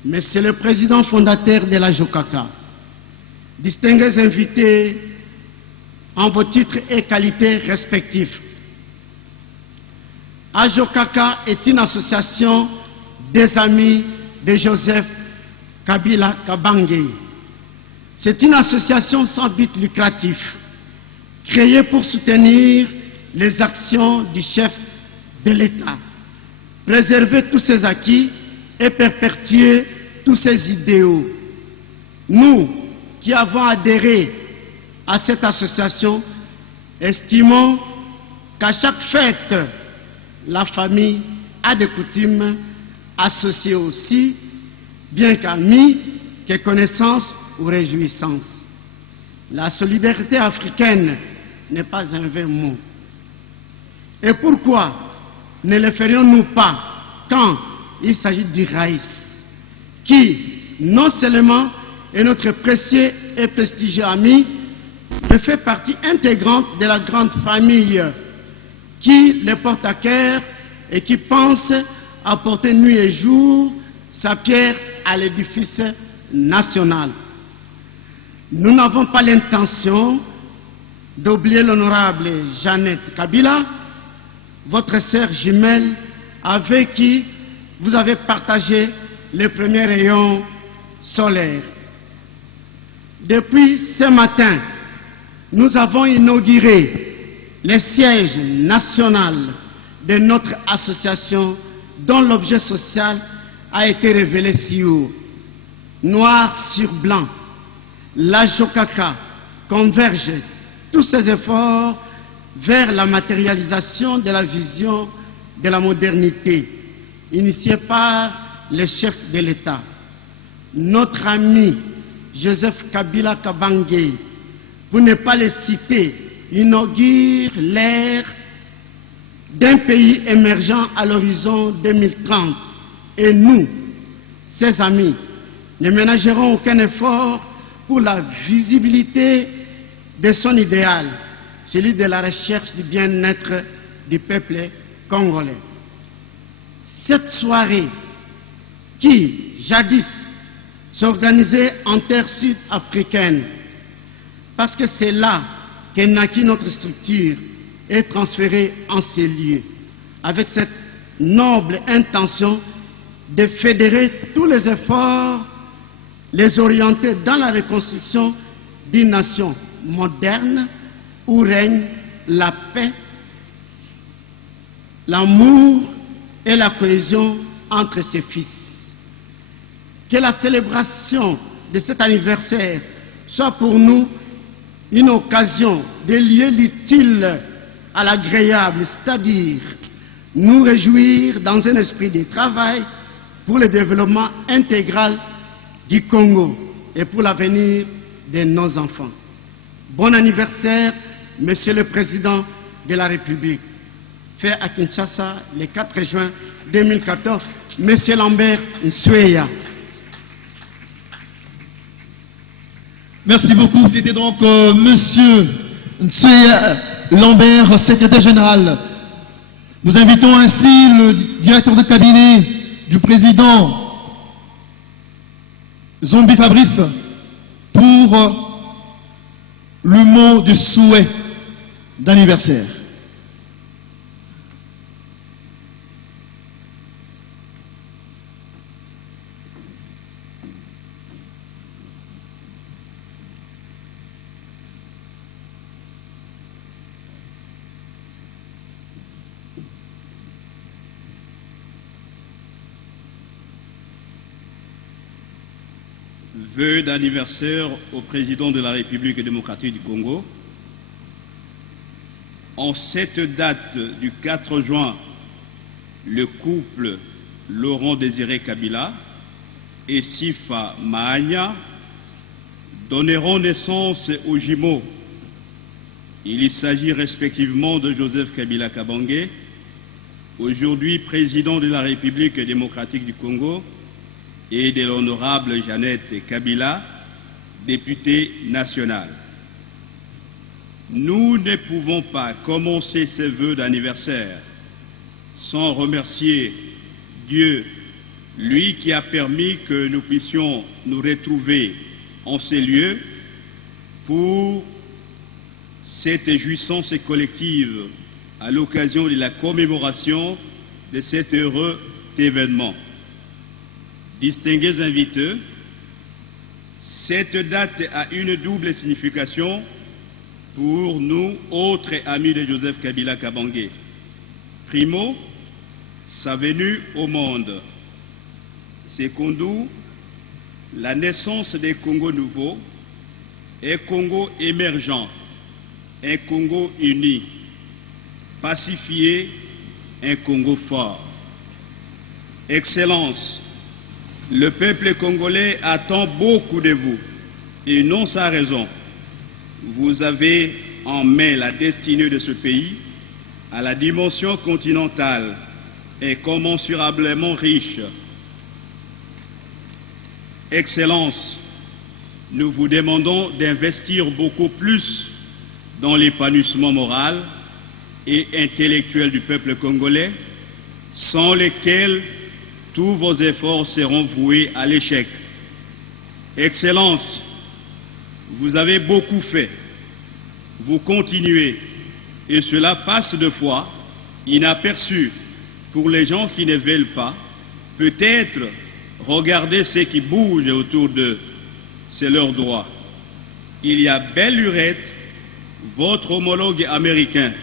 Monsieur le Président fondateur de la JOCACA, distingués invités en vos titres et qualités respectifs, AJOCACA est une association des amis de Joseph Kabila Kabange. C'est une association sans but lucratif, créée pour soutenir les actions du chef de l'État, préserver tous ses acquis et perpétuer tous ses idéaux. Nous, qui avons adhéré à cette association, estimons qu'à chaque fête, la famille a des coutumes associées aussi, bien qu'amis, que connaissances ou réjouissances. La solidarité africaine n'est pas un vain mot. Et pourquoi ne le ferions-nous pas quand il s'agit du Raïs, qui non seulement est notre précieux et prestigieux ami, mais fait partie intégrante de la grande famille qui le porte à cœur et qui pense apporter nuit et jour sa pierre à l'édifice national. Nous n'avons pas l'intention d'oublier l'honorable Jeannette Kabila, votre sœur jumelle avec qui vous avez partagé les premiers rayons solaires. Depuis ce matin, nous avons inauguré le siège national de notre association dont l'objet social a été révélé si haut. Noir sur blanc, la JOCACA converge tous ses efforts vers la matérialisation de la vision de la modernité initiée par le chef de l'État. Notre ami Joseph Kabila Kabange, pour ne pas le citer, inaugure l'ère d'un pays émergent à l'horizon 2030. Et nous, ses amis, ne ménagerons aucun effort pour la visibilité de son idéal, celui de la recherche du bien-être du peuple congolais. Cette soirée, qui, jadis, s'organisait en terre sud-africaine, parce que c'est là qu'est naquit notre structure, est transférée en ces lieux, avec cette noble intention de fédérer tous les efforts, les orienter dans la reconstruction d'une nation moderne où règne la paix, l'amour et la cohésion entre ses fils. Que la célébration de cet anniversaire soit pour nous une occasion de lier l'utile à l'agréable, c'est-à-dire nous réjouir dans un esprit de travail pour le développement intégral du Congo et pour l'avenir de nos enfants. Bon anniversaire, Monsieur le Président de la République. Fait à Kinshasa le 4 juin 2014, Monsieur Lambert Nsweya. Merci beaucoup. C'était donc Monsieur Nsweya Lambert, secrétaire général. Nous invitons ainsi le directeur de cabinet du président Zombi Fabrice pour le mot de souhait d'anniversaire. Vœux d'anniversaire au président de la République démocratique du Congo. En cette date du 4 juin, le couple Laurent Désiré Kabila et Sifa Mahania donneront naissance aux jumeaux. Il s'agit respectivement de Joseph Kabila Kabange aujourd'hui président de la République démocratique du Congo, et de l'honorable Jeannette Kabila, députée nationale. Nous ne pouvons pas commencer ces vœux d'anniversaire sans remercier Dieu, lui qui a permis que nous puissions nous retrouver en ces lieux pour cette jouissance collective à l'occasion de la commémoration de cet heureux événement. Distingués invités, cette date a une double signification pour nous, autres amis de Joseph Kabila Kabange. Primo, sa venue au monde. Secondo, la naissance des Congo nouveaux, un Congo émergent, un Congo uni, pacifié, un Congo fort. Excellence, le peuple congolais attend beaucoup de vous, et non sans raison. Vous avez en main la destinée de ce pays à la dimension continentale et commensurablement riche. Excellence, nous vous demandons d'investir beaucoup plus dans l'épanouissement moral et intellectuel du peuple congolais, sans lesquels tous vos efforts seront voués à l'échec. Excellence, vous avez beaucoup fait, vous continuez, et cela passe de fois inaperçu pour les gens qui ne veulent pas, peut-être regarder ce qui bouge autour d'eux, c'est leur droit. Il y a belle lurette, votre homologue américain,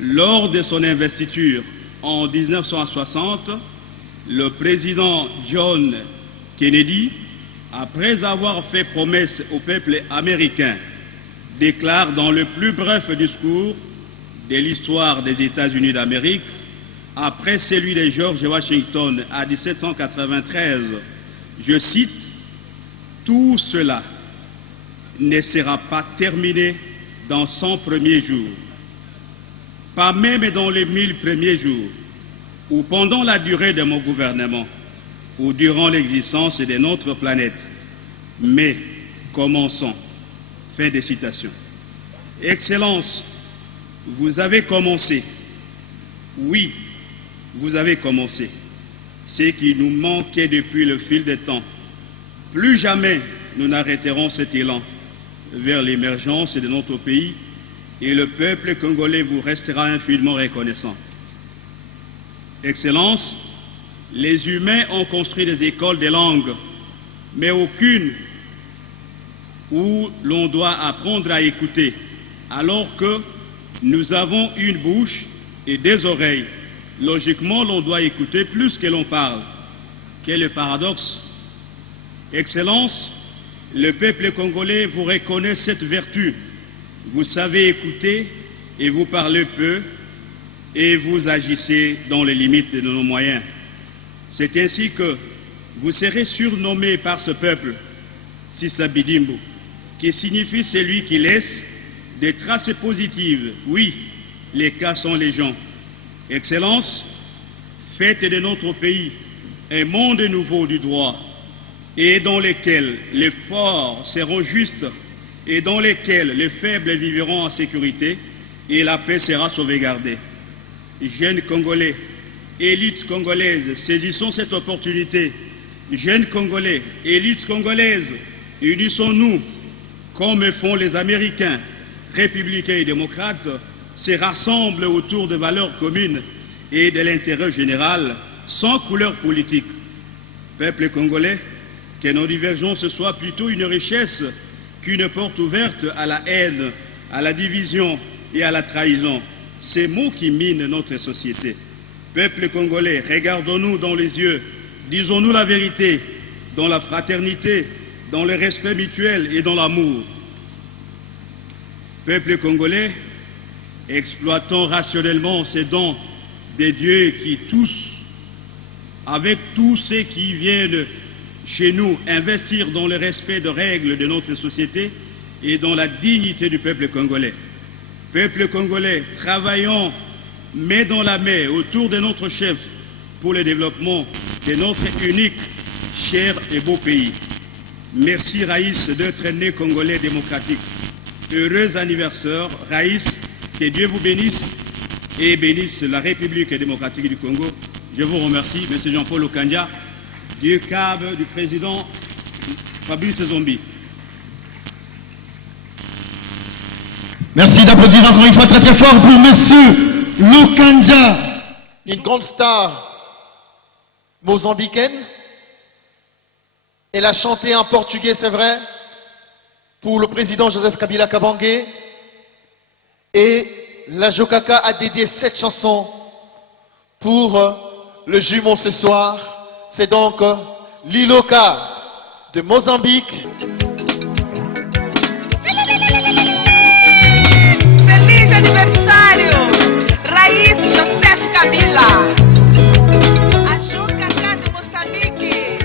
lors de son investiture en 1960, le président John Kennedy, après avoir fait promesse au peuple américain, déclare dans le plus bref discours de l'histoire des États-Unis d'Amérique, après celui de George Washington en 1793, je cite, « Tout cela ne sera pas terminé dans 100 premiers jours, pas même dans les 1000 premiers jours, ou pendant la durée de mon gouvernement, ou durant l'existence de notre planète. Mais commençons. » Fin de citation. Excellence, vous avez commencé. Oui, vous avez commencé. Ce qui nous manquait depuis le fil des temps. Plus jamais nous n'arrêterons cet élan vers l'émergence de notre pays et le peuple congolais vous restera infiniment reconnaissant. Excellence, les humains ont construit des écoles de langue, mais aucune où l'on doit apprendre à écouter, alors que nous avons une bouche et des oreilles. Logiquement, l'on doit écouter plus que l'on parle. Quel est le paradoxe? Excellence, le peuple congolais vous reconnaît cette vertu. Vous savez écouter et vous parlez peu et vous agissez dans les limites de nos moyens. C'est ainsi que vous serez surnommé par ce peuple, Sisabidimbo, qui signifie celui qui laisse des traces positives. Oui, les cas sont légion. Excellence, faites de notre pays un monde nouveau du droit, et dans lequel les forts seront justes, et dans lequel les faibles vivront en sécurité, et la paix sera sauvegardée. Jeunes Congolais, élites congolaises, saisissons cette opportunité. Jeunes Congolais, élites congolaises, unissons-nous, comme font les Américains, républicains et démocrates, se rassemblent autour de valeurs communes et de l'intérêt général, sans couleur politique. Peuple congolais, que nos divergences soient plutôt une richesse qu'une porte ouverte à la haine, à la division et à la trahison. Ces mots qui minent notre société. Peuple congolais, regardons-nous dans les yeux, disons-nous la vérité, dans la fraternité, dans le respect mutuel et dans l'amour. Peuple congolais, exploitons rationnellement ces dons des dieux qui tous, avec tous ceux qui viennent chez nous, investir dans le respect des règles de notre société et dans la dignité du peuple congolais. Peuple congolais, travaillons main dans la main autour de notre chef pour le développement de notre unique, cher et beau pays. Merci Raïs d'être né Congolais démocratique. Heureux anniversaire Raïs, que Dieu vous bénisse et bénisse la République démocratique du Congo. Je vous remercie, M. Jean-Paul Okanja, du CAB du président Fabrice Zombi. Merci d'applaudir encore une fois très très fort pour Monsieur Lokanja. Une grande star mozambicaine. Elle a chanté en portugais, c'est vrai, pour le président Joseph Kabila Kabange. Et la Jokaka a dédié cette chanson pour le jumeau ce soir. C'est donc Liloka de Mozambique. Feliz aniversário, Raíz Joseph Kabila. A Jokaka de Moçambique.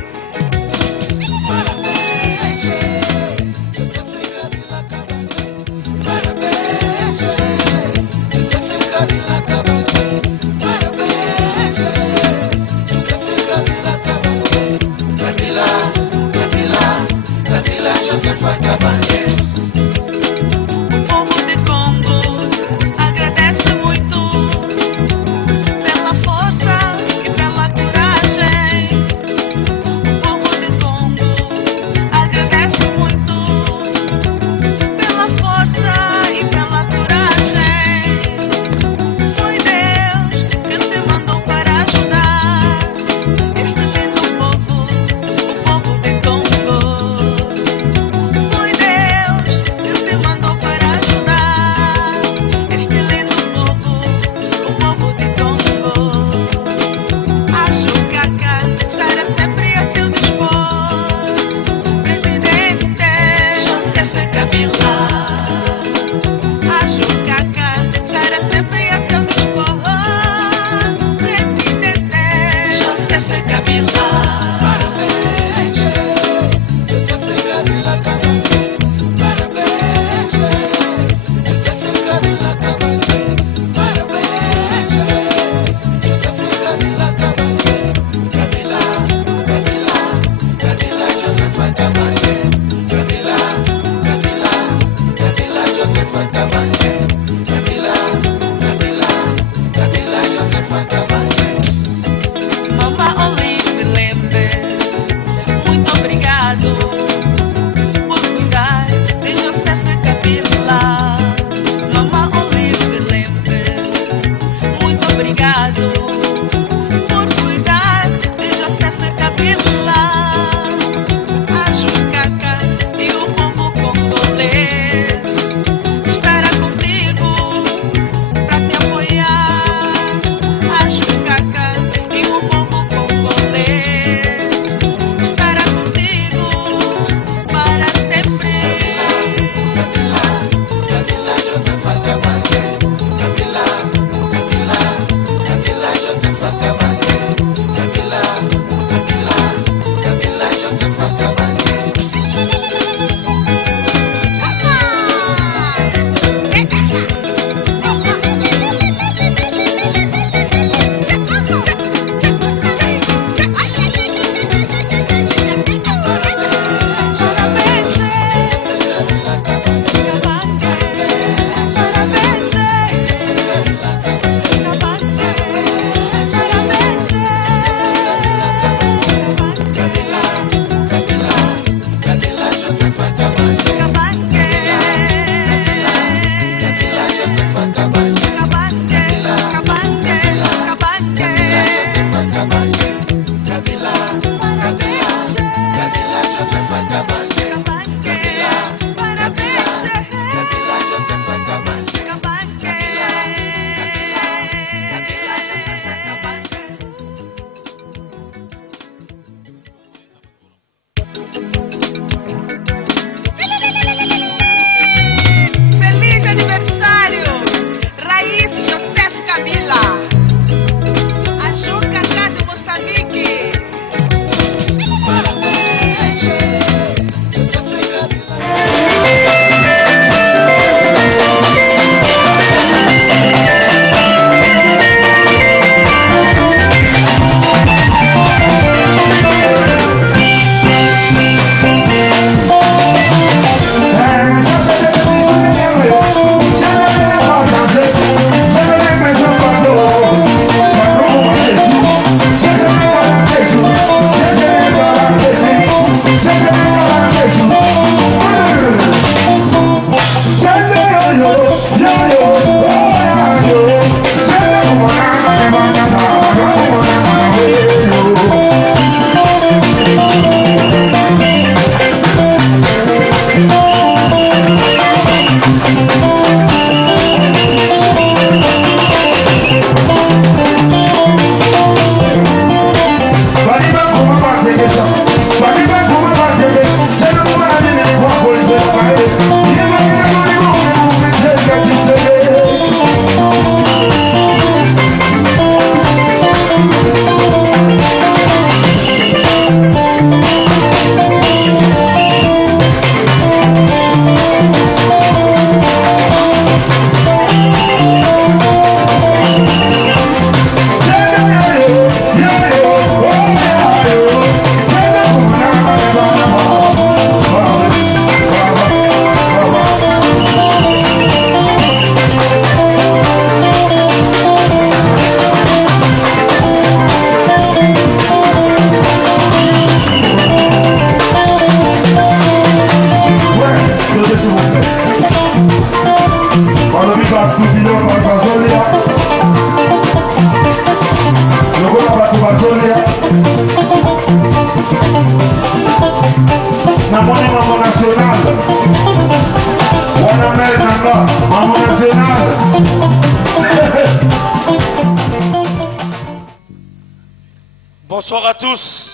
Bonsoir à tous.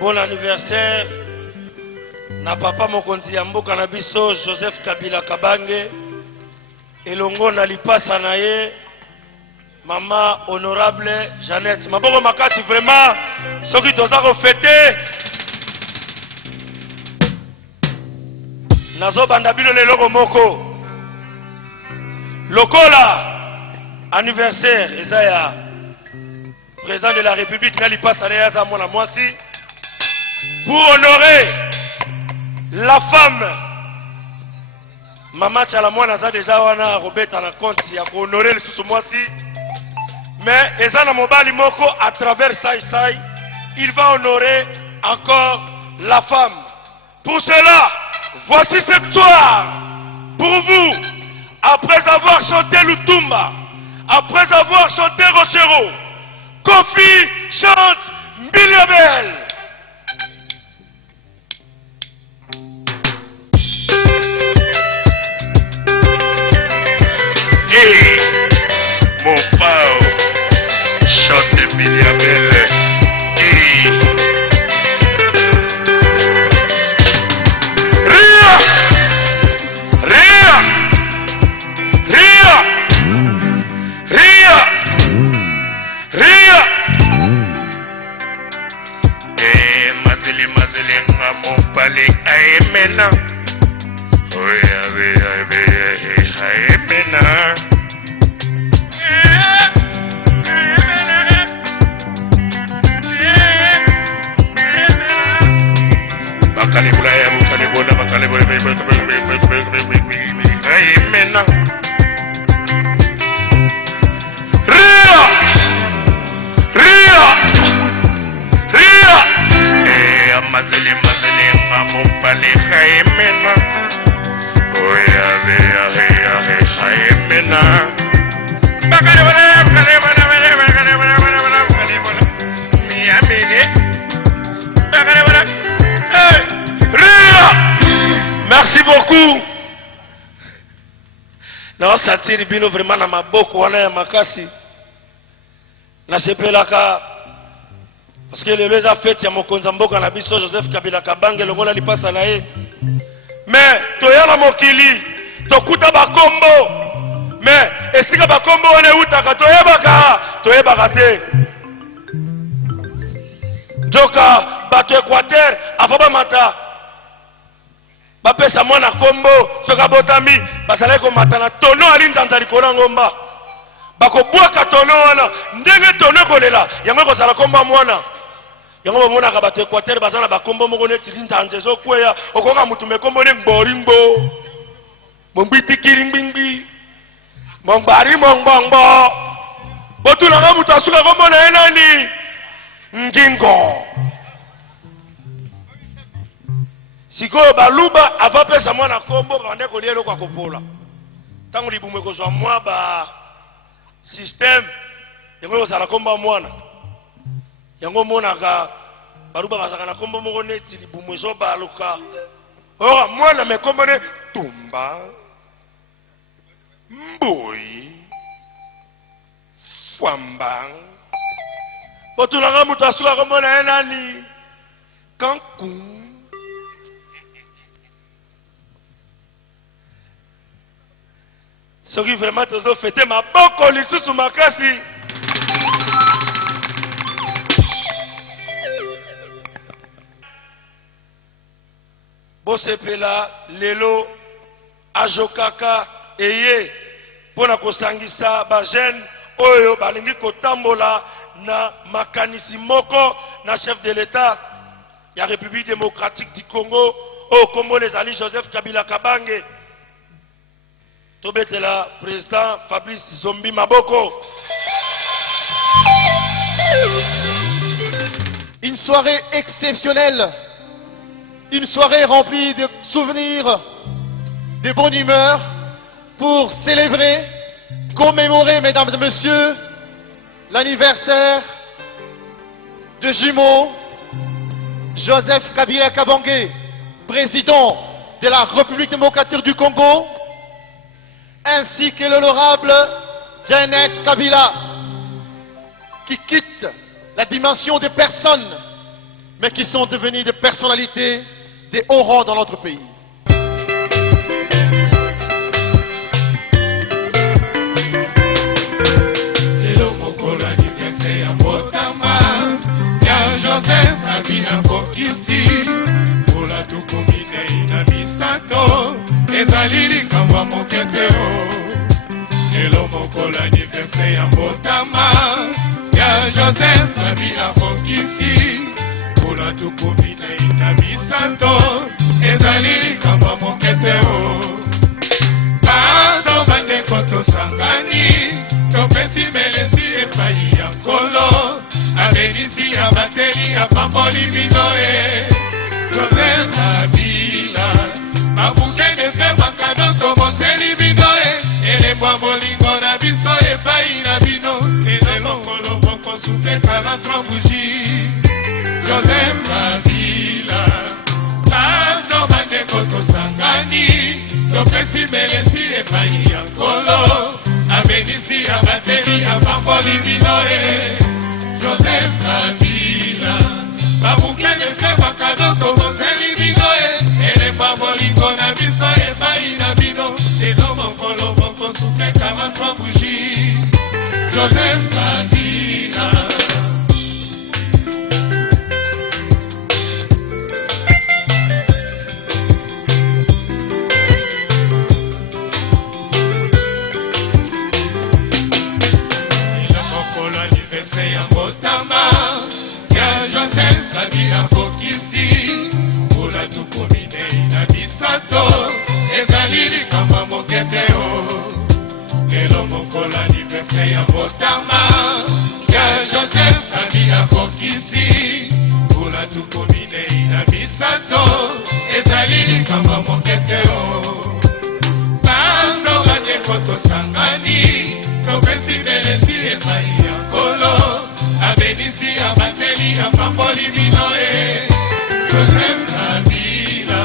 Bon anniversaire. Na papa mokonzi ya mboka na biso Joseph Kabila Kabange. Elongo na lipasa na ye Mama honorable Jeannette. Maboko makasi vraiment soki toza ko fêter. Nazo banda bino leloko moko. Lokola anniversaire Ezaya président de la République Nali Passaléa Zamona Mwasi pour honorer la femme. Maman Tchalamouana a déjà wana Robert na compte ya ko honorer le sous Mwasi. Mais Ezana Mobali Moko à travers Saï, il va honorer encore la femme. Pour cela, voici cette soirée pour vous. Après avoir chanté Lutumba, après avoir chanté Rochero, Kofi chante Mbiliabel. Hey, mon pao, chante Mbiliabel. Hey. Ria, Ria, Ria, Ria, Ria. Eh, mazili mazili nga mopali aemena. Oya oya oya aemena. Bakali bulaya bakali bona bakali bona aemena. Ria, Ria, Ria. Eh, mazili mazili nga mopali aemena. Oya oya oya aemena. Bakali bona bakali bona bakali bona bakali bona miamini bakali bona. Ria. Merci beaucoup. Na satiri bino vraiment na maboko wana ya makasi. Na sepelaka parce que lelo eza fête ya mokonza mboka na biso Joseph Kabila Kabange longola lipasa na ye. Mais toyala mokili tokuta bakombo. Mais esika bakombo wana utaka toyebaka te. Joka bato Équateur afaba mata. Bapesa mwana kombo soka botami basala ko matana tono alinzanza likolo ngomba bako bwaka tono wana ndenge tono kolela yango ko sala komba mwana yango mona ka bato Équateur bazana bakombo moko neti nzanze zo kweya okoka mutume kombo ne ngboringbo mombiti kiringbingbi mongbari mongbongbo botuna nga mutu asuka kombo na nani ngingo. Siko baluba avant pesa mwana kombo bande ko lielo kwa kopola. Tangu libumwe ko zwa mwa ba system yango ko sala komba mwana. Yango mona ka baluba bazaka na kombo moko neti libumwe zo baluka. Ora mwana me kombo ne tumba. Mboyi. Fwamba. Botulanga mutu asuka kombo na nani? Cancun. Soki vraiment tozo fêter ma boko lisusu makasi. Bosepela lelo ajokaka eye pona kosangisa ba jeune oyo balingi kotambola na makanisi moko na chef de l'État ya République démocratique du Congo au Congo les alliés Joseph Kabila Kabange. Tobetela président Fabrice Zombi Maboko. Une soirée exceptionnelle, une soirée remplie de souvenirs, de bonne humeur pour célébrer, commémorer, mesdames et messieurs, l'anniversaire de jumeau Joseph Kabila Kabange, président de la République démocratique du Congo, ainsi que l'honorable Jeannette Kabila. qui quittent la dimension des personnes, mais qui sont devenus des personnalités, des hauts rangs dans notre pays. Joseph Kabila kokisi Pula tukumine ina misato Ezali likamwa moketeo Elo mokola anniversaire ya mbotama Ya Joseph Kabila kokisi Pula tukumine ina misato Ezali likamwa moketeo Bazo bandeko tosangani Topesi melesi epai ya nkolo Abenisi ya bateli ya pamboli binoe Joseph Kabila Mabukene fe makado tomoteli binoe Ele mwa molingo na biso epai na bino Ele longolo boko supe 43 bougie Joseph Kabila Bazo bandeko tosangani Topesi melesi epai ya nkolo Abenisi ya bateli ya pamboli binoe Joseph Kabila Babukene fe bakado tomoteli binoe Ele babolingo na biso epai na bino Elo mokolo boko supe 43 bougie Joseph Kabila ya botama ya Joseph Kabila kokisi Kula tukumine ina misato Ezalili kama moketeo Bando gane koto sangani Topesi melesi epai ya kolo Abenisi ya bateli ya pamboli binoe Joseph Kabila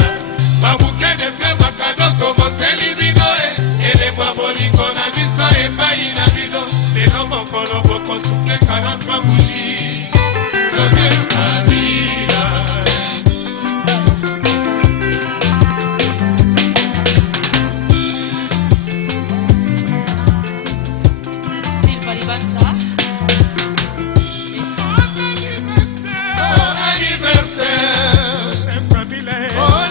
Babukene fe makado tomoteli binoe Ele mwa bolingo na biso epai na bino Lelo mokolo boko suple 43 bougie Joseph Kabila Silva Libanza Bon anniversaire Bon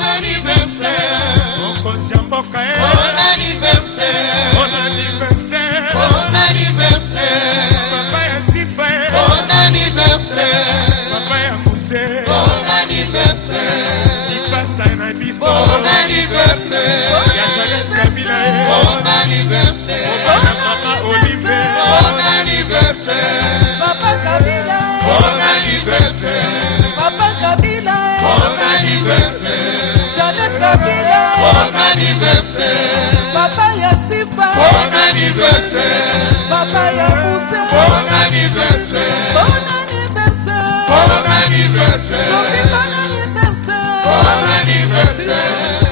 anniversaire Bon anniversaire Bon anniversaire Bon anniversaire Papa ya Sifa Bon anniversaire Papa ya Mousse Bon anniversaire Sifa sana biso Bon anniversaire Ya Joseph Kabila Bon anniversaire Papa Olivier Bon anniversaire Papa Kabila Bon anniversaire Papa Kabila Bon anniversaire Joseph Kabila Bon anniversaire Papa Yassifa Bon anniversaire Papa Yamousse Bon anniversaire Bon anniversaire Bon anniversaire Bon anniversaire Bon anniversaire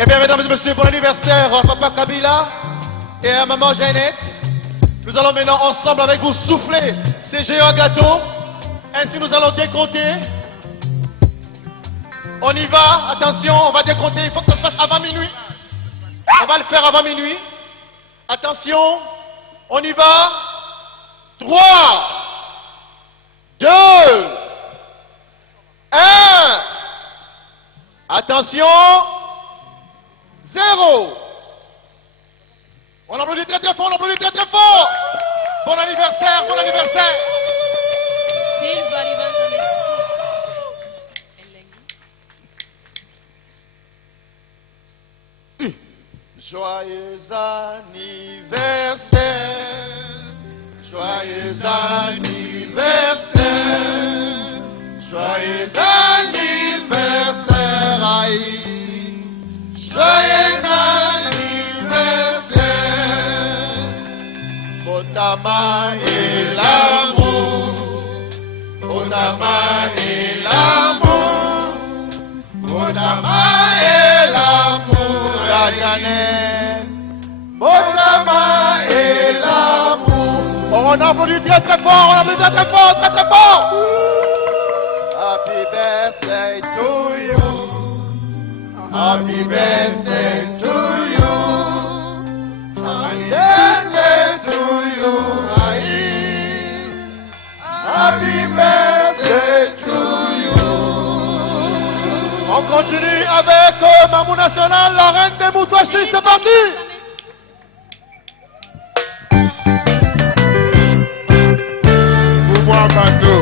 Eh bien, mesdames et messieurs, bon anniversaire à Papa Kabila et à Maman Jeannette. Nous allons maintenant ensemble avec vous souffler ces géants gâteaux. Ainsi, nous allons décompter. On y va, attention, on va décompter, il faut que ça se passe avant minuit. On va le faire avant minuit. Attention, on y va. 3, 2, 1. Attention, 0. On applaudit très très fort, on applaudit très très fort. Bon anniversaire, bon anniversaire. Silva Libanza Joyeux anniversaire, joyeux anniversaire, joyeux anniversaire, aïe, joyeux anniversaire, Botama et l'amour, Botama et l'amour, Botama et l'amour, la Jeannette. On applaudit très très fort, on applaudit très très fort, très très fort. Happy birthday to you. Happy birthday to you. Happy birthday to you, Raïs. Happy birthday to you. On continue avec Mamou National, la reine des Moutouachis, c'est parti. Bato,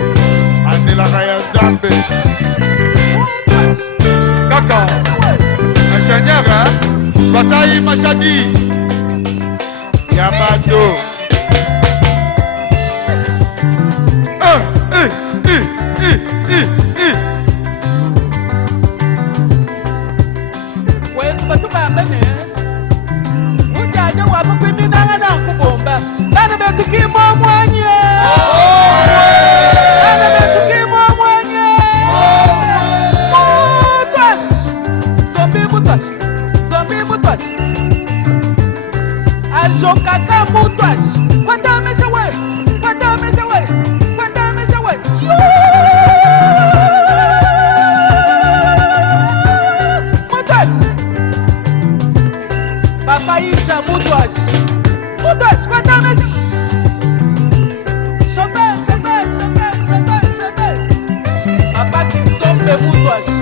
Andela Raya Zambe. Kaka, ingénieur, hein? Bataille Machadi. Yabato. Wes batu bambane. Ujaje wapapini nanga na kubomba. Nana betu kimo mwanye. Nana betu kimo mwanye. Mutwas. Zombi mutwas. Zombi mutwas. Ajokaka mutwas. Kwenda meshawe. Kwenda meshawe. Kwenda meshawe. Mutwas. Papa Isha mutwas. Mutwas. Kwenda meshawe. Papa qui sombre de moutoche.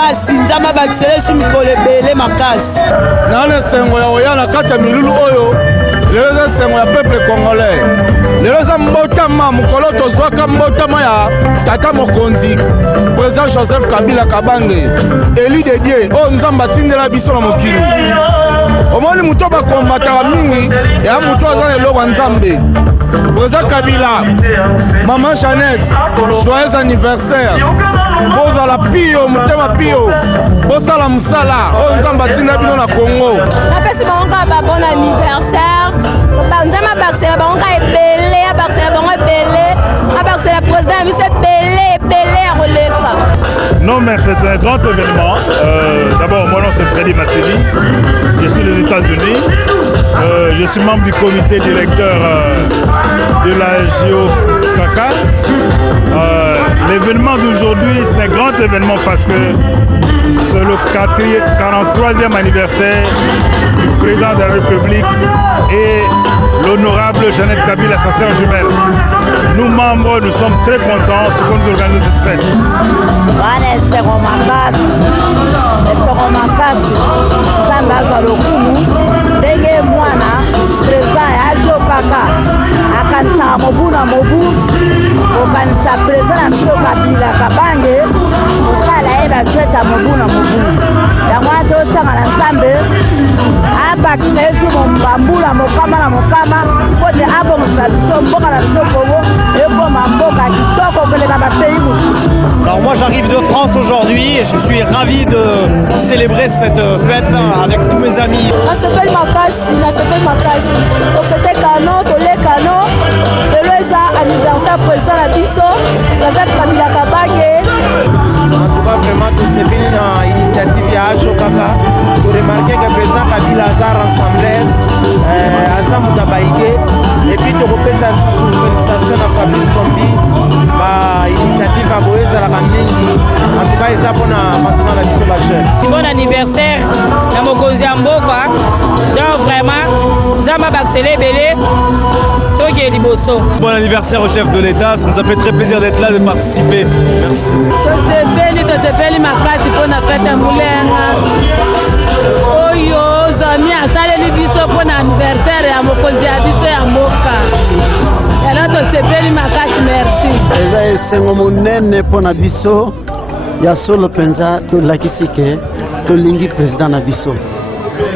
makasi nzambe abakisele su mikolo ebele makasi nana esengo ya oya na kati ya milulu oyo lelo eza esengo ya peuple congolais lelo eza mbotama mokolo tozwaka mbotama ya tata mokonzi président Joseph Kabila Kabange eli de dieu oyo nzambe atindela biso na mokili omoni moto bakombataka mingi ya moto aza na eloko ya nzambe président Kabila maman Jeannette joyeux anniversaire bozala pio motema pio bosala mosala oyo nzambe atindela bino na Congo napesi bango kaka ba bon anniversaire nzambe abakisela bango kaka ebele abakisela bango ebele abakisela président ya biso ebele ya koleka. Non, mais c'est un grand événement. D'abord, mon nom c'est Freddy Masseli. Je suis des États-Unis. Je suis membre du comité directeur de la GEO-CACA. L'événement d'aujourd'hui, c'est un grand événement parce que c'est le 43e anniversaire du président de la République et l'honorable Jeannette Kabila, sa sœur jumelle. Nous, membres, nous sommes très contents de nous organiser cette fête. akanisaka mobu na mobu okanisa président na biso Kabila Kabange osala ye bafete ya mobu na mobu yango wana tozosanga na nzambe abakisa ye tu bambula mokama na mokama po te abongisa biso mboka na biso Kongo ekoma mboka kitoko koleka bapeyi mosusu. Alors moi j'arrive de France aujourd'hui et je suis ravi de célébrer cette fête avec tous mes amis. Natepeli makasi topete kano tole kano lelo eza anniversaire président na biso Joseph Kabila Kabange. En tout cas vraiment tosepeli na initiative ya ajo kaka toremarke que président Kabila aza rassembleur aza moto abaige et puis tokopesa félicitation na Fabrice Kombi ba initiative aboyo ezalaka mingi en tout cas eza mpona masana na biso bajeune. Bon anniversaire na mokonzi ya mboka donc vraiment nzambe abakisele ebele toke liboso. Bon anniversaire au chef de l'État, ça nous a fait très plaisir d'être là, de participer. Merci. tosepeli makasi mpona fete mulenga oyo zami asaleli biso mpona anniversaire ya mokonzi ya biso ya mboka lelo tosepeli makasi merci. eza esengo monene mpona biso ya solo mpenza tolakisi ke tolingi président na biso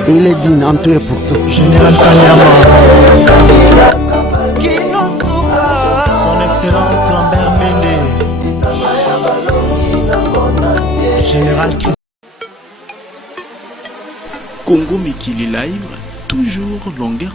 il est digne en tout et pour tout. Général Kanyama. Son Excellence Lambert Mende. Général Congo Mikili Live, toujours longueur